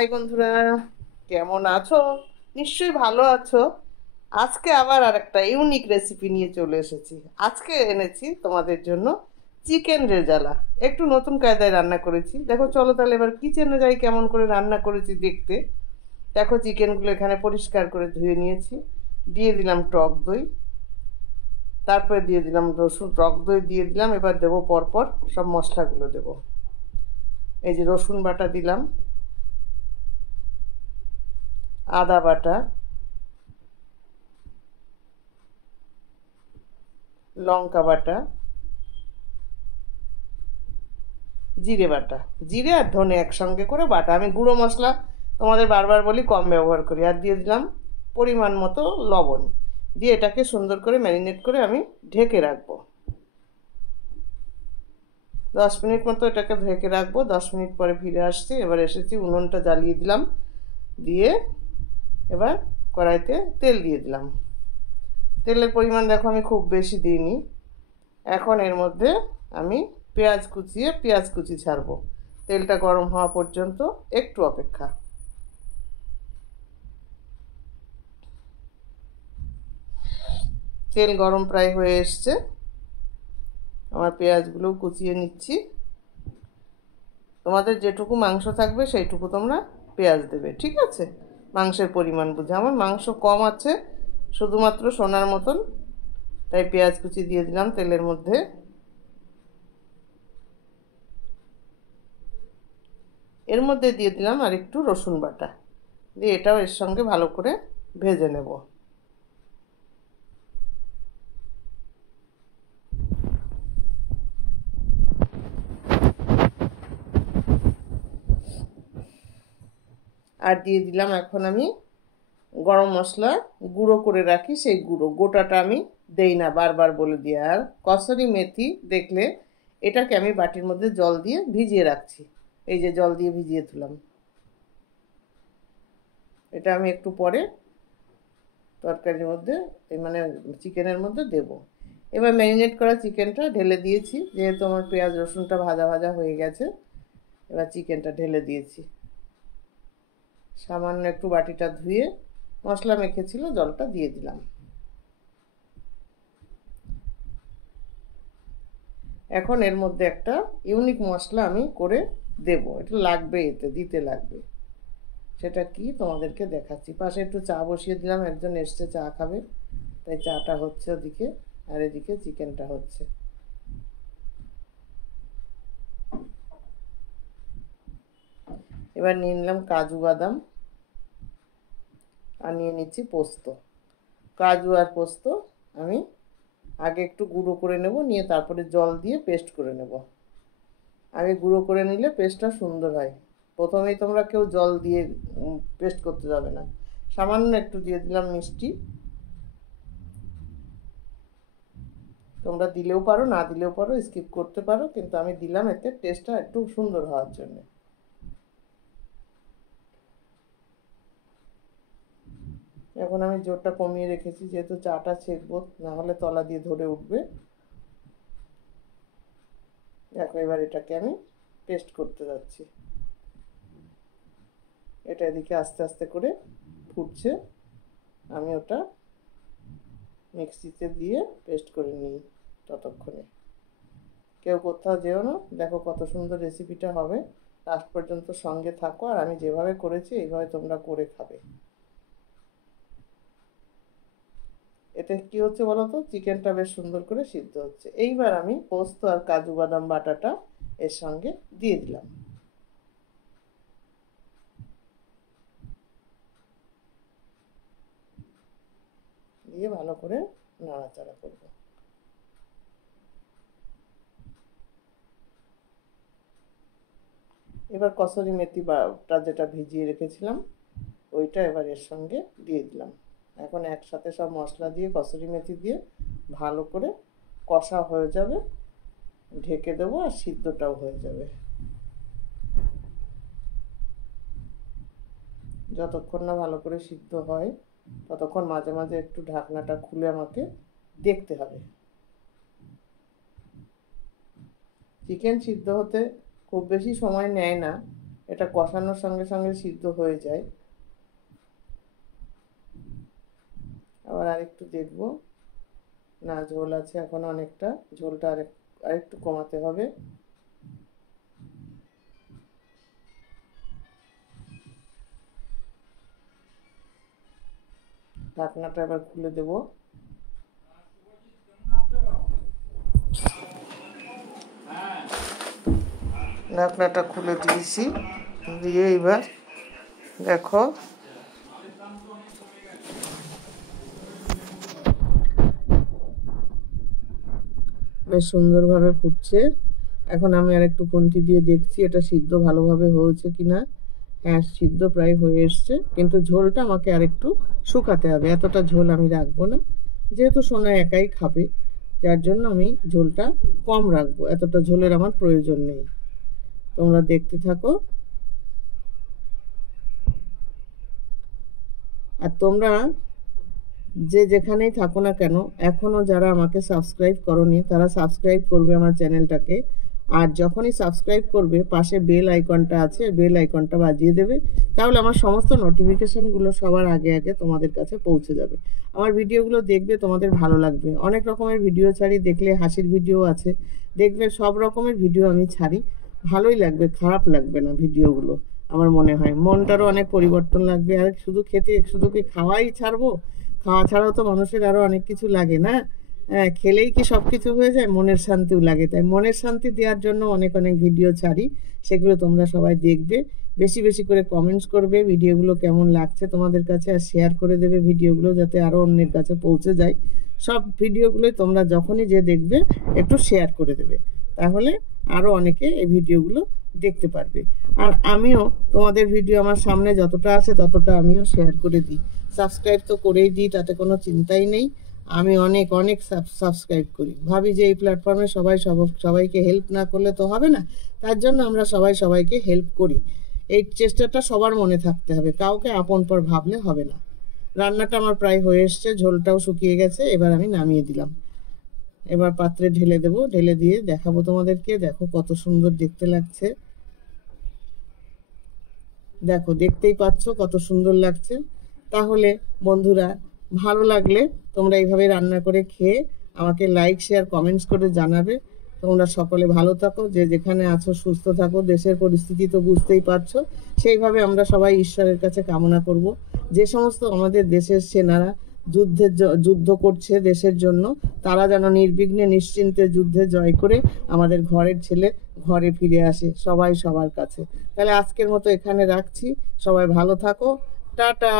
High বন্ধুরা, কেমন আছো? নিশ্চয়ই ভালো আছো। আজকে আবার আরেকটা ইউনিক রেসিপি নিয়ে চলে এসেছি। আজকে এনেছি তোমাদের জন্য চিকেন রেজালা। একটু নতুন কায়দায় রান্না করেছি। দেখো, চলো তাহলে এবার কিচেনে যাই কেমন করে রান্না করেছি দেখতে। দেখো, চিকেনগুলো এখানে পরিষ্কার করে ধুয়ে নিয়েছি। দিয়ে দিলাম টক দই, তারপরে দিয়ে দিলাম রসুন, টক দই দিয়ে দিলাম। এবার দেবো পরপর সব মশলাগুলো দেবো। এই যে রসুন বাটা দিলাম, আদা বাটা, লঙ্কা বাটা, জিরে বাটা। জিরে আর ধনে একসঙ্গে করে বাটা। আমি গুঁড়ো মশলা তোমাদের বারবার বলি কম ব্যবহার করি। আর দিয়ে দিলাম পরিমাণ মতো লবণ। দিয়ে এটাকে সুন্দর করে ম্যারিনেট করে আমি ঢেকে রাখবো। 10 মিনিট মতো এটাকে ঢেকে রাখবো। 10 মিনিট পরে ফিরে আসছি। এবার এসেছি, উনুনটা জ্বালিয়ে দিলাম। দিয়ে এবার কড়াইতে তেল দিয়ে দিলাম। তেলের পরিমাণ দেখো আমি খুব বেশি দিইনি। এখন এর মধ্যে আমি পেঁয়াজ কুচি ছাড়বো। তেলটা গরম হওয়া পর্যন্ত একটু অপেক্ষা। তেল গরম প্রায় হয়ে এসছে। আমার পেঁয়াজগুলোও কুচিয়ে নিচ্ছি। তোমাদের যেটুকু মাংস থাকবে সেইটুকু তোমরা পেঁয়াজ দেবে, ঠিক আছে? মাংসের পরিমাণ বুঝে। আমার মাংস কম আছে, শুধুমাত্র সোনার মতন, তাই পেঁয়াজ কুচি দিয়ে দিলাম তেলের মধ্যে। এর মধ্যে দিয়ে দিলাম আর একটু রসুন বাটা। দিয়ে এটাও এর সঙ্গে ভালো করে ভেজে নেব। আর দিয়ে দিলাম এখন আমি গরম মশলা গুঁড়ো করে রাখি, সেই গুঁড়ো। গোটাটা আমি দেই না, বারবার বলে দিয়ে। আর কসুরি মেথি দেখলে, এটাকে আমি বাটির মধ্যে জল দিয়ে ভিজিয়ে রাখছি। এই যে জল দিয়ে ভিজিয়ে তুলাম, এটা আমি একটু পরে তরকারির মধ্যে, মানে চিকেনের মধ্যে দেব। এবার ম্যারিনেট করা চিকেনটা ঢেলে দিয়েছি। যেহেতু আমার পেঁয়াজ রসুনটা ভাজা ভাজা হয়ে গেছে, এবার চিকেনটা ঢেলে দিয়েছি। সামান্য একটু বাটিটা ধুয়ে মশলা মেখেছিল জলটা দিয়ে দিলাম। এখন এর মধ্যে একটা ইউনিক মশলা আমি করে দেব। এটা লাগবে, এতে দিতে লাগবে। সেটা কি তোমাদেরকে দেখাচ্ছি। পাশে একটু চা বসিয়ে দিলাম, একজন এসছে চা খাবে, তাই চাটা হচ্ছে ওদিকে, আর এদিকে চিকেনটা হচ্ছে। এবার নিয়ে নিলাম কাজু বাদাম, আর নিয়ে নিচ্ছি পোস্ত। কাজু আর পোস্ত আমি আগে একটু গুঁড়ো করে নেব, নিয়ে তারপরে জল দিয়ে পেস্ট করে নেব। আগে গুঁড়ো করে নিলে পেস্টটা সুন্দর হয়। প্রথমেই তোমরা কেউ জল দিয়ে পেস্ট করতে যাবে না। সামান্য একটু দিয়ে দিলাম মিষ্টি। তোমরা দিলেও পারো, না দিলেও পারো, স্কিপ করতে পারো, কিন্তু আমি দিলাম এতে টেস্টটা একটু সুন্দর হওয়ার জন্য। এখন আমি জোরটা কমিয়ে রেখেছি, যেহেতু চাটা ছেঁকবো, না হলে তলা দিয়ে ধরে উঠবে। দেখো, এবার এটাকে আমি পেস্ট করতে যাচ্ছি। এটা এদিকে আস্তে আস্তে করে ফুটছে, আমি ওটা মিক্সিতে দিয়ে পেস্ট করে নিই ততক্ষণে। কেউ কোথাও যেও না, দেখো কত সুন্দর রেসিপিটা হবে। লাস্ট পর্যন্ত সঙ্গে থাকো, আর আমি যেভাবে করেছি এইভাবে তোমরা করে খাবে। এতে কি হচ্ছে বলো তো, চিকেনটা বেশ সুন্দর করে সিদ্ধ হচ্ছে। এইবার আমি পোস্ত আর কাজু বাদাম বাটাটা এর সঙ্গে দিয়ে দিলাম। দিয়ে ভালো করে নাড়াচাড়া করবো। এবার কসুরি মেথি বাটা যেটা ভিজিয়ে রেখেছিলাম, ওইটা এবার এর সঙ্গে দিয়ে দিলাম। এখন একসাথে সব মশলা দিয়ে কসুরি মেথি দিয়ে ভালো করে কষা হয়ে যাবে। ঢেকে দেবো, আর সিদ্ধটাও হয়ে যাবে। যতক্ষণ না ভালো করে সিদ্ধ হয়, ততক্ষণ মাঝে মাঝে একটু ঢাকনাটা খুলে আমাকে দেখতে হবে। চিকেন সিদ্ধ হতে খুব বেশি সময় নেয় না। এটা কষানোর সঙ্গে সঙ্গে সিদ্ধ হয়ে যায়। আবার আরেকটু দেখবো, না ঝোল আছে এখন অনেকটা, ঝোলটা আরেকটু কমাতে হবে। ঢাকনাটা এবার খুলে দেবো। ঢাকনাটা খুলে দিয়েছি, দিয়ে এবার দেখো বেশ সুন্দরভাবে ফুটছে। এখন আমি আর একটু খুন্তি দিয়ে দেখছি এটা সিদ্ধ ভালোভাবে হয়েছে কিনা। হ্যাঁ, সিদ্ধ প্রায় হয়ে এসছে, কিন্তু ঝোলটা আমাকে আর একটু শুকাতে হবে। এতটা ঝোল আমি রাখবো না, যেহেতু সোনা একাই খাবে, যার জন্য আমি ঝোলটা কম রাখবো। এতটা ঝোলের আমার প্রয়োজন নেই। তোমরা দেখতে থাকো। আর তোমরা যে যেখানেই থাকো না কেন, এখনও যারা আমাকে সাবস্ক্রাইব করোনি তারা সাবস্ক্রাইব করবে আমার চ্যানেলটাকে। আর যখনই সাবস্ক্রাইব করবে পাশে বেল আইকনটা আছে, বেল আইকনটা বাজিয়ে দেবে, তাহলে আমার সমস্ত নোটিফিকেশানগুলো সবার আগে আগে তোমাদের কাছে পৌঁছে যাবে। আমার ভিডিওগুলো দেখবে, তোমাদের ভালো লাগবে। অনেক রকমের ভিডিও ছাড়ি, দেখলে হাসির ভিডিও আছে, দেখবে সব রকমের ভিডিও আমি ছাড়ি, ভালোই লাগবে, খারাপ লাগবে না ভিডিওগুলো। আমার মনে হয় মনটারও অনেক পরিবর্তন লাগবে। আর শুধু খেতে, শুধু কি খাওয়াই ছাড়বো? খাওয়া ছাড়াও তো মানুষের আরও অনেক কিছু লাগে না? হ্যাঁ, খেলেই কি সব কিছু হয়ে যায়? মনের শান্তিও লাগে। তাই মনের শান্তি দেওয়ার জন্য অনেক অনেক ভিডিও ছাড়ি, সেগুলো তোমরা সবাই দেখবে। বেশি বেশি করে কমেন্টস করবে ভিডিওগুলো কেমন লাগছে তোমাদের কাছে, আর শেয়ার করে দেবে ভিডিওগুলো, যাতে আরও অন্যের কাছে পৌঁছে যায়। সব ভিডিওগুলোই তোমরা যখনই যে দেখবে একটু শেয়ার করে দেবে, তাহলে আরও অনেকে এই ভিডিওগুলো দেখতে পারবে। আর আমিও তোমাদের ভিডিও আমার সামনে যতটা আসে ততটা আমিও শেয়ার করে দিই। সাবস্ক্রাইব তো করেই দিই, তাতে কোনো চিন্তাই নেই। আমি অনেক অনেক সাবস্ক্রাইব করি। ভাবি যে এই প্ল্যাটফর্মে সবাইকে হেল্প না করলে তো হবে না, তার জন্য আমরা সবাইকে হেল্প করি। এই চেষ্টাটা সবার মনে থাকতে হবে, কাউকে আপন পর ভাবলে হবে না। রান্নাটা আমার প্রায় হয়ে এসছে, ঝোলটাও শুকিয়ে গেছে, এবার আমি নামিয়ে দিলাম। এবার পাত্রে ঢেলে দেবো, ঢেলে দিয়ে দেখাবো তোমাদেরকে। দেখো কত সুন্দর দেখতে লাগছে, দেখো দেখতেই পাচ্ছ কত সুন্দর লাগছে। তাহলে বন্ধুরা, ভালো লাগলে তোমরা এইভাবে রান্না করে খেয়ে আমাকে লাইক, শেয়ার, কমেন্টস করে জানাবে। তোমরা সকলে ভালো থাকো, যে যেখানে আছো সুস্থ থাকো। দেশের পরিস্থিতি তো বুঝতেই পারছো, সেইভাবে আমরা সবাই ঈশ্বরের কাছে কামনা করব। যে সমস্ত আমাদের দেশের সেনারা যুদ্ধ করছে দেশের জন্য, তারা যেন নির্বিঘ্নে নিশ্চিন্তে যুদ্ধে জয় করে আমাদের ঘরের ছেলে ঘরে ফিরে আসে, সবাই সবার কাছে। তাহলে আজকের মতো এখানে রাখছি। সবাই ভালো থাকো, টাটা।